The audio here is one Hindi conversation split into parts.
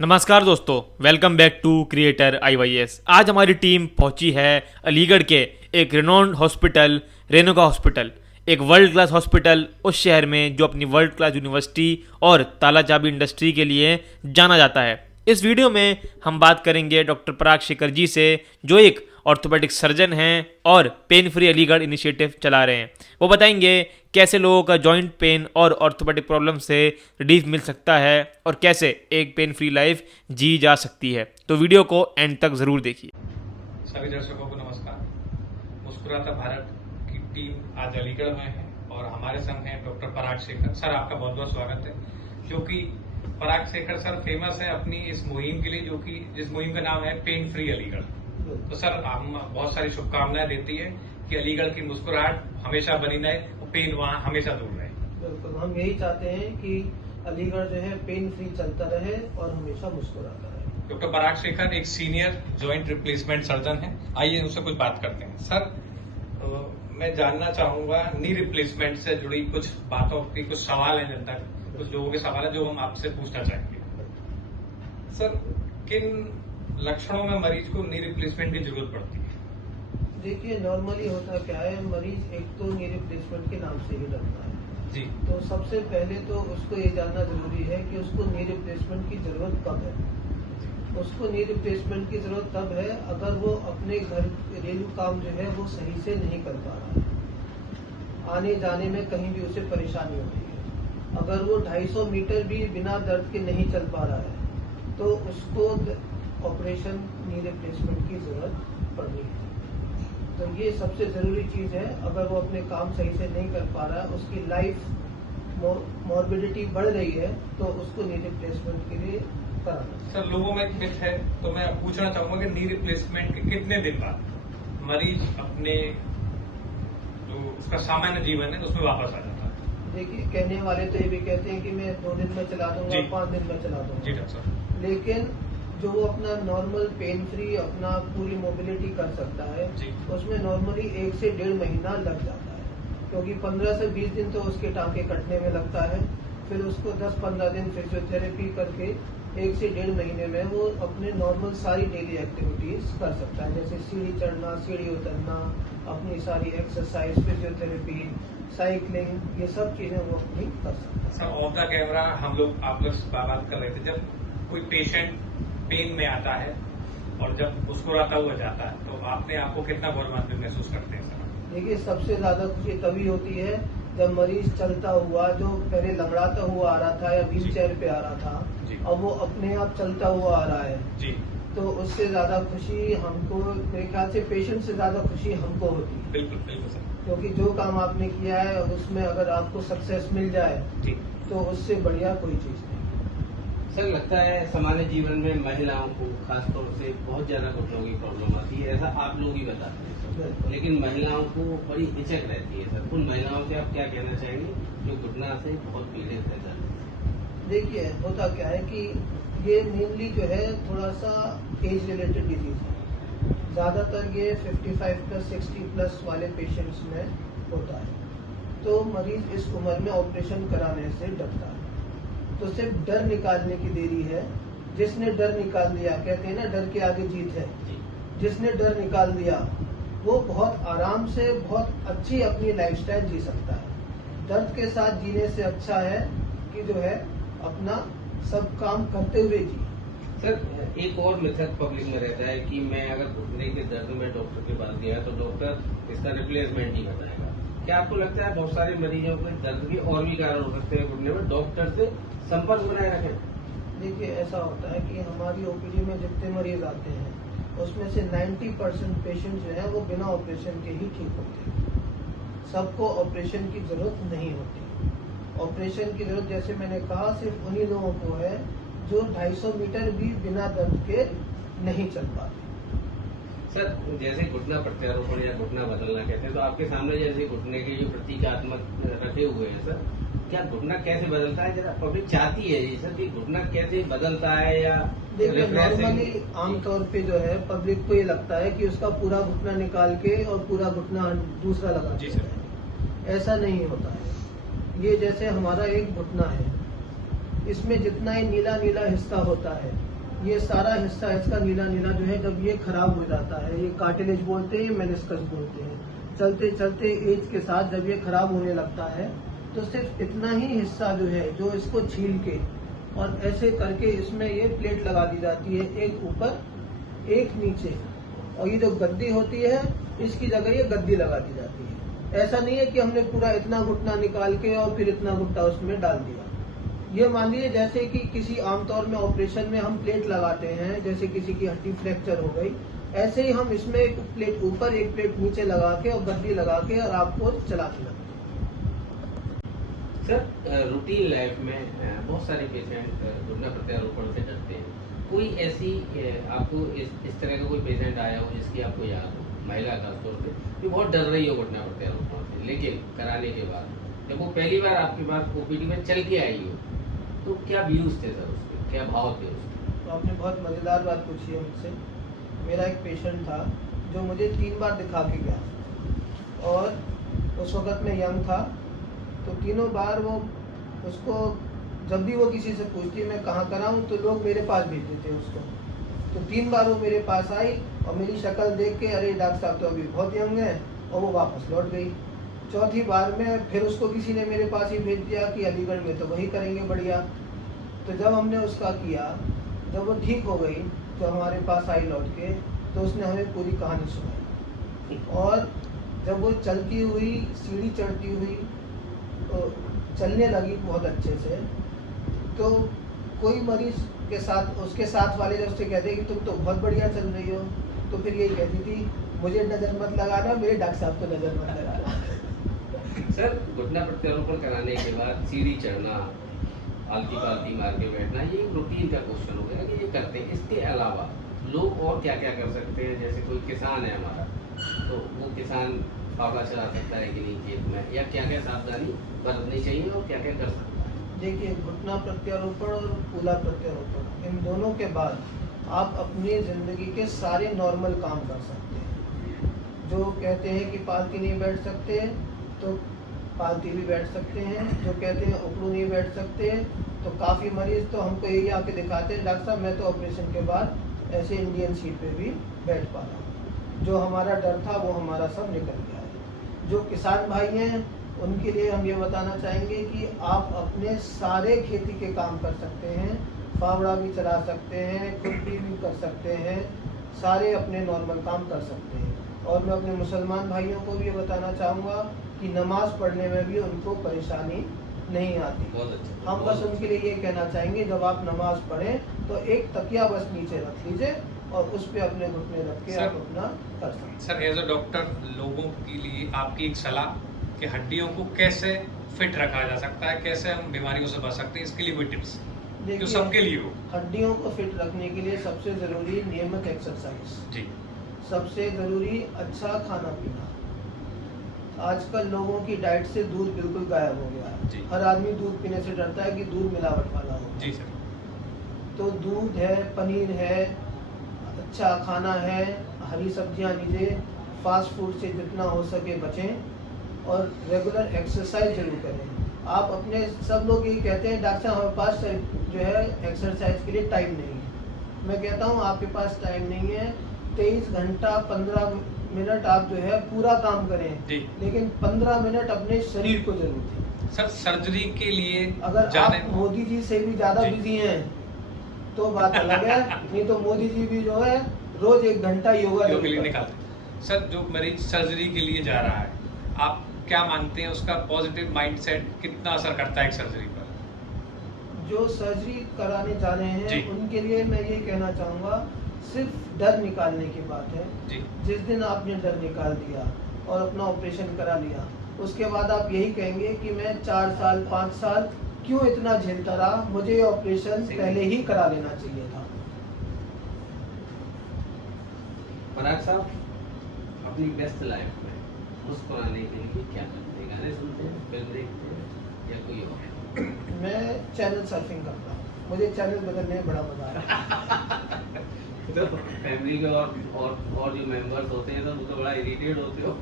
नमस्कार दोस्तों, welcome back to creator IYS। आज हमारी टीम पहुंची है अलीगढ़ के एक रिनोन्ड हॉस्पिटल रेणुका हॉस्पिटल, एक वर्ल्ड क्लास हॉस्पिटल उस शहर में जो अपनी वर्ल्ड क्लास यूनिवर्सिटी और ताला चाबी इंडस्ट्री के लिए जाना जाता है। इस वीडियो में हम बात करेंगे डॉक्टर पराग शेखर जी से, जो एक ऑर्थोपेडिक सर्जन हैं और पेन फ्री अलीगढ़ इनिशिएटिव चला रहे हैं। वो बताएंगे कैसे लोगों का जॉइंट पेन और ऑर्थोपेडिक प्रॉब्लम से रिलीफ मिल सकता है और कैसे एक पेन फ्री लाइफ जी जा सकती है। तो वीडियो को एंड तक ज़रूर देखिए। सभी दर्शकों को नमस्कार। मुस्कुराता भारत की टीम आज अलीगढ़ में है और हमारे संग हैं डॉक्टर पराग शेखर सर। आपका बहुत बहुत स्वागत है, क्योंकि पराग शेखर सर फेमस है अपनी इस मुहिम के लिए, जो कि जिस मुहिम का नाम है पेन फ्री अलीगढ़। तो सर, हम बहुत सारी शुभकामनाएं देती है कि अलीगढ़ की मुस्कुराहट हमेशा बनी रहे और पेन वहाँ हमेशा दूर रहे। बिल्कुल, हम यही चाहते हैं कि अलीगढ़ जो है पेन फ्री चलता रहे और हमेशा मुस्कुराता रहे। डॉक्टर पराग शेखर एक सीनियर जॉइंट रिप्लेसमेंट सर्जन है। आइए उनसे कुछ बात करते हैं। सर, मैं जानना चाहूंगा नी रिप्लेसमेंट से जुड़ी कुछ बातों की, कुछ सवाल है जनता के, कुछ लोगों के सवाल है जो हम आपसे पूछना चाहेंगे। सर, किन लक्षणों में मरीज को नी रिप्लेसमेंट की जरूरत पड़ती है? देखिए, नॉर्मली होता क्या है, मरीज एक तो नी रिप्लेसमेंट के नाम से ही डरता है जी। तो सबसे पहले तो उसको ये जानना जरूरी है कि उसको नी रिप्लेसमेंट की जरूरत कब है। उसको नी रिप्लेसमेंट की जरूरत तब है अगर वो अपने घरेलू काम जो है वो सही से नहीं कर पा रहा है, आने जाने में कहीं भी उसे परेशानी हो रही है, अगर वो 250 मीटर भी बिना दर्द के नहीं चल पा रहा है तो उसको ऑपरेशन नी रिप्लेसमेंट की जरूरत पड़नी है। तो ये सबसे जरूरी चीज है। अगर वो अपने काम सही से नहीं कर पा रहा है, उसकी लाइफ मॉर्बिडिटी बढ़ रही है, तो उसको नी रिप्लेसमेंट के लिए कराना। सर, लोगों में एक मिथ है, तो मैं पूछना चाहूंगा कि नी रिप्लेसमेंट के कितने दिन बाद मरीज अपने जो उसका सामान्य जीवन है उसमें वापस आ जाता है? देखिए, कहने वाले तो ये भी कहते हैं कि मैं 2 दिन में चला दूंगा, 5 दिन में चला दूंगा। जी डॉक्टर। लेकिन जो वो अपना नॉर्मल पेन फ्री अपना पूरी मोबिलिटी कर सकता है, उसमें नॉर्मली 1 से 1.5 महीना लग जाता है, क्योंकि 15 से 20 दिन तो उसके टांके कटने में लगता है। फिर उसको 10-15 दिन फिजियोथेरेपी करके 1 से 1.5 महीने में वो अपने नॉर्मल सारी डेली एक्टिविटीज कर सकता है, जैसे सीढ़ी चढ़ना, सीढ़ी उतरना, अपनी सारी एक्सरसाइज, फिजियोथेरेपी, साइकिलिंग, ये सब चीजें वो अपनी कर सकता है। सर, ऑफ द कैमरा आप लोग बात कर रहे थे, जब कोई पेशेंट पेन में आता है और जब मुस्कुराता हुआ जाता है तो आपने आपको कितना गौरवान्वित महसूस करते हैं? सर, देखिए, सबसे ज्यादा खुशी तभी होती है जब मरीज चलता हुआ, जो पहले लंगड़ाता हुआ आ रहा था या व्हील चेयर पे आ रहा था, अब वो अपने आप चलता हुआ आ रहा है जी। तो उससे ज्यादा खुशी हमको, मेरे ख्याल से पेशेंट से ज्यादा खुशी हमको होती है। बिल्कुल बिल्कुल सर, क्योंकि जो काम आपने किया है उसमें अगर आपको सक्सेस मिल जाए जी, तो उससे बढ़िया कोई चीज नहीं। सर, लगता है सामान्य जीवन में महिलाओं को खासतौर से बहुत ज्यादा घुटनों की प्रॉब्लम आती है, ऐसा आप लोग ही बताते हैं, लेकिन महिलाओं को बड़ी हिचक रहती है। सर, उन महिलाओं से आप क्या कहना चाहेंगे जो घुटना से बहुत पीड़ित है? सर, देखिए, होता क्या है कि ये मेनली जो है थोड़ा सा एज रिलेटेड डिजीज है। ज्यादातर ये 55 प्लस 60 प्लस वाले पेशेंट्स में होता है। तो मरीज इस उम्र में ऑपरेशन कराने से डरता है, तो सिर्फ डर निकालने की देरी है। जिसने डर निकाल दिया, कहते हैं ना, डर के आगे जीत है, जिसने डर निकाल दिया वो बहुत आराम से बहुत अच्छी अपनी लाइफस्टाइल जी सकता है। दर्द के साथ जीने से अच्छा है कि जो है अपना सब काम करते हुए जी। सर, एक और मिथक पब्लिक में रहता है कि मैं अगर घुटने के दर्द में डॉक्टर के पास गया तो डॉक्टर इसका रिप्लेसमेंट ही बताएगा। क्या आपको लगता है बहुत सारे मरीजों को दर्द के और भी कारण हो सकते हैं घुटने में, डॉक्टर से संपर्क बनाए रखें? देखिए, ऐसा होता है कि हमारी ओपीडी में जितने मरीज आते हैं उसमें से 90% पेशेंट जो है वो बिना ऑपरेशन के ही ठीक होते हैं। सबको ऑपरेशन की जरूरत नहीं होती। ऑपरेशन की जरूरत, जैसे मैंने कहा, सिर्फ उन्हीं लोगों को है जो 250 मीटर भी बिना दर्द के नहीं चल पाते। सर, जैसे घुटना प्रत्यारोपण या घुटना बदलना कहते हैं, तो आपके सामने जैसे घुटने के जो प्रतीकात्मक रखे हुए हैं, सर, क्या घुटना कैसे बदलता है? जरा पब्लिक चाहती है जी सर कि घुटना कैसे बदलता है, या देखिए, नॉर्मली आमतौर पे जो है पब्लिक को ये लगता है कि उसका पूरा घुटना निकाल के और पूरा घुटना दूसरा लगा जी देते हैं। ऐसा नहीं होता है। ये जैसे हमारा एक घुटना है, इसमें जितना ही नीला नीला हिस्सा होता है ये सारा हिस्सा इसका नीला नीला जो है जब ये खराब हो जाता है, ये कार्टिलेज बोलते हैं, मेनिस्कस बोलते हैं, चलते चलते एज के साथ जब ये खराब होने लगता है तो सिर्फ इतना ही हिस्सा जो है जो इसको छील के और ऐसे करके इसमें ये प्लेट लगा दी जाती है, एक ऊपर एक नीचे, और ये जो गद्दी होती है इसकी जगह ये गद्दी लगा दी जाती है। ऐसा नहीं है कि हमने पूरा इतना घुटना निकाल के और फिर इतना घुटना उसमें डाल दिया। ये मान लीजिए जैसे कि किसी आमतौर में ऑपरेशन में हम प्लेट लगाते हैं, जैसे किसी की हड्डी फ्रैक्चर हो गई, ऐसे ही हम इसमें एक प्लेट ऊपर एक प्लेट नीचे लगा के और गद्दी लगा के और आपको चलाते लगते हैं। सर रूटीन लाइफ में बहुत सारे पेशेंट घुटना प्रत्यारोपण से डरते हैं। कोई ऐसी आपको इस तरह का कोई पेशेंट आया हो जिसकी आपको याद हो, महिला खासतौर पे, कि बहुत डर रही हो घुटना प्रत्यारोपण से, लेकिन कराने के बाद जब वो पहली बार आपके पास ओपीडी में चल के आई हो तो क्या व्यूज थे सर उसके, क्या भाव थे उसके? तो आपने बहुत मजेदार बात पूछी है मुझसे। मेरा एक पेशेंट था जो मुझे 3 बार दिखा के गया और उस वक्त मैं यंग था, तो तीनों बार वो उसको जब भी वो किसी से पूछती मैं कहाँ कराऊँ तो लोग मेरे पास भेजते थे उसको। तो 3 बार वो मेरे पास आई और मेरी शक्ल देख के अरे डॉक्टर साहब तो अभी बहुत यंग है, और वो वापस लौट गई। चौथी बार में फिर उसको किसी ने मेरे पास ही भेज दिया कि अलीगढ़ में तो वही करेंगे बढ़िया। तो जब हमने उसका किया, जब वो ठीक हो गई तो हमारे पास आई लौट के, तो उसने हमें पूरी कहानी सुनाई। और जब वो चलती हुई, सीढ़ी चढ़ती हुई, तो चलने लगी बहुत अच्छे से, तो कोई मरीज के साथ, उसके साथ वाले जब उससे कहते कि तुम तो बहुत बढ़िया चल रही हो, तो फिर ये कहती थी मुझे नज़र मत लगाना, मेरे डॉक्टर साहब को नज़र मत लगाना। सर घुटना प्रत्यारोपण कराने के बाद सीढ़ी चढ़ना, आलती पालती मार के बैठना, ये रूटीन का क्वेश्चन हो गया कि ये करते हैं। इसके अलावा लोग और क्या क्या कर सकते हैं? जैसे कोई किसान है हमारा, तो वो किसान फावड़ा चला सकता है कि नहीं खेत में, या क्या क्या सावधानी बरतनी चाहिए और क्या क्या कर सकता है? देखिए, घुटना प्रत्यारोपण और कूल्हा प्रत्यारोपण, इन दोनों के बाद आप अपनी ज़िंदगी के सारे नॉर्मल काम कर सकते हैं। जो कहते हैं कि पालती नहीं बैठ सकते, तो पालती भी बैठ सकते हैं। जो कहते हैं उकड़ू नहीं बैठ सकते, तो काफ़ी मरीज़ तो हमको यही आके दिखाते हैं डॉक्टर साहब मैं तो ऑपरेशन के बाद ऐसे इंडियन सीट पे भी बैठ पा रहा हूँ। जो हमारा डर था वो हमारा सब निकल गया है। जो किसान भाई हैं उनके लिए हम ये बताना चाहेंगे कि आप अपने सारे खेती के काम कर सकते हैं, फावड़ा भी चला सकते हैं, खुरपी भी कर सकते हैं, सारे अपने नॉर्मल काम कर सकते हैं। और मैं अपने मुसलमान भाइयों को भी ये बताना चाहूँगा कि नमाज पढ़ने में भी उनको परेशानी नहीं आती। बहुत अच्छा। हम बस उनके लिए ये कहना चाहेंगे जब आप नमाज पढ़ें तो एक तकिया बस नीचे रख लीजिए और उस पे अपने घुटने रख के आप अपना कर सकते हैं। सर एज अ डॉक्टर लोगों के लिए आपकी एक सलाह कि हड्डियों को कैसे फिट रखा जा सकता है, कैसे हम बीमारियों से बच सकते हैं, इसके लिए कोई टिप्स जो देखिए, सबके लिए हो? हड्डियों को फिट रखने के लिए सबसे ज़रूरी नियमित एक्सरसाइज, जी सबसे ज़रूरी अच्छा खाना पीना। आजकल लोगों की डाइट से दूध बिल्कुल गायब हो गया जी। है। हर आदमी दूध पीने से डरता है कि दूध मिलावट वाला हो। जी सर। तो दूध है, पनीर है, अच्छा खाना है, हरी सब्जियां लीजिए, फास्ट फूड से जितना हो सके बचें और रेगुलर एक्सरसाइज जरूर करें। आप अपने, सब लोग ये कहते हैं डॉक्टर साहब हमारे पास जो है एक्सरसाइज के लिए टाइम नहीं है। मैं कहता हूँ आपके पास टाइम नहीं है, 23 घंटा 15 मिनट आप जो है पूरा काम करें, जी। लेकिन 15 मिनट अपने शरीर को जरूर दें। सर सर्जरी के लिए अगर जाने आप मोदी जी से भी ज़्यादा जी। बिजी हैं तो बात अलग है, नहीं तो मोदी जी भी जो है रोज 1 घंटा योगा योग के लिए जरूर निकालते हैं। सर जो मरीज सर्जरी के लिए जा रहा है, आप क्या मानते हैं उसका पॉजिटिव माइंडसेट कितना असर करता है एक सर्जरी पर? करें। जो सर्जरी कराने जा रहे जी। हैं उनके लिए मैं ये कहना चाहूँगा, सिर्फ डर निकालने की बात है। जी जिस दिन आपने डर निकाल दिया और अपना ऑपरेशन करा लिया, उसके बाद आप यही कहेंगे कि मैं 4 साल 5 साल क्यों इतना झेलता रहा, मुझे ये ऑपरेशन पहले ही करा लेना चाहिए था। पराग साहब, अपनी व्यस्त लाइफ में मुस्कुराने के लिए क्या करते हैं? गाने सुनते हैं, फिल्म देखते हैं, या कोई और? मैं चैनल सर्फिंग करता हूँ, मुझे चैनल बदलने में बड़ा मजा आ रहा है। तो फैमिली के और जो मेंबर्स होते हैं तो वो तो बड़ा इरिटेट होते हो।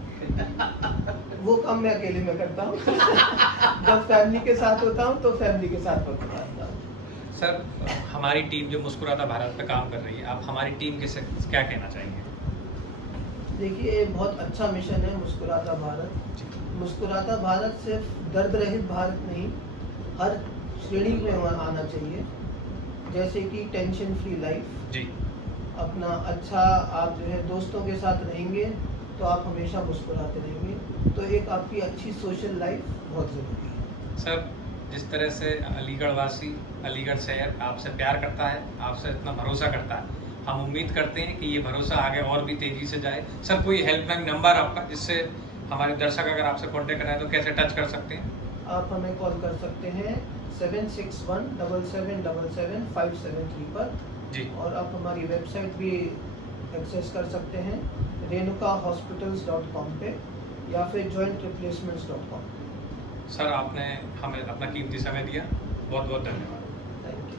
वो काम मैं अकेले में करता हूँ। जब फैमिली के साथ होता हूँ तो फैमिली के साथ वक्त बिताता हूँ। सर, हमारी टीम जो मुस्कुराता भारत पे काम कर रही है, आप हमारी टीम के से क्या कहना चाहेंगे? देखिए, ये बहुत अच्छा मिशन है मुस्कुराता भारत। मुस्कुराता भारत सिर्फ दर्द रहित भारत नहीं, हर श्रेणी में आना चाहिए। जैसे कि टेंशन फ्री लाइफ, जी अपना अच्छा, आप जो है दोस्तों के साथ रहेंगे तो आप हमेशा मुस्कुराते रहेंगे, तो एक आपकी अच्छी सोशल लाइफ बहुत ज़रूरी है। सर, जिस तरह से अलीगढ़ वासी, अलीगढ़ शहर आपसे प्यार करता है, आपसे इतना भरोसा करता है, हम उम्मीद करते हैं कि ये भरोसा आगे और भी तेज़ी से जाए। सर, कोई हेल्पलाइन नंबर आपका जिससे हमारे दर्शक अगर आपसे कॉन्टेक्ट करें तो कैसे टच कर सकते हैं? आप हमें कॉल कर सकते हैं 7617777573 पर, जी और आप हमारी वेबसाइट भी एक्सेस कर सकते हैं renukahospitals.com पे, या फिर jointreplacements.com। सर, आपने हमें अपना कीमती समय दिया, बहुत बहुत धन्यवाद। Thank you.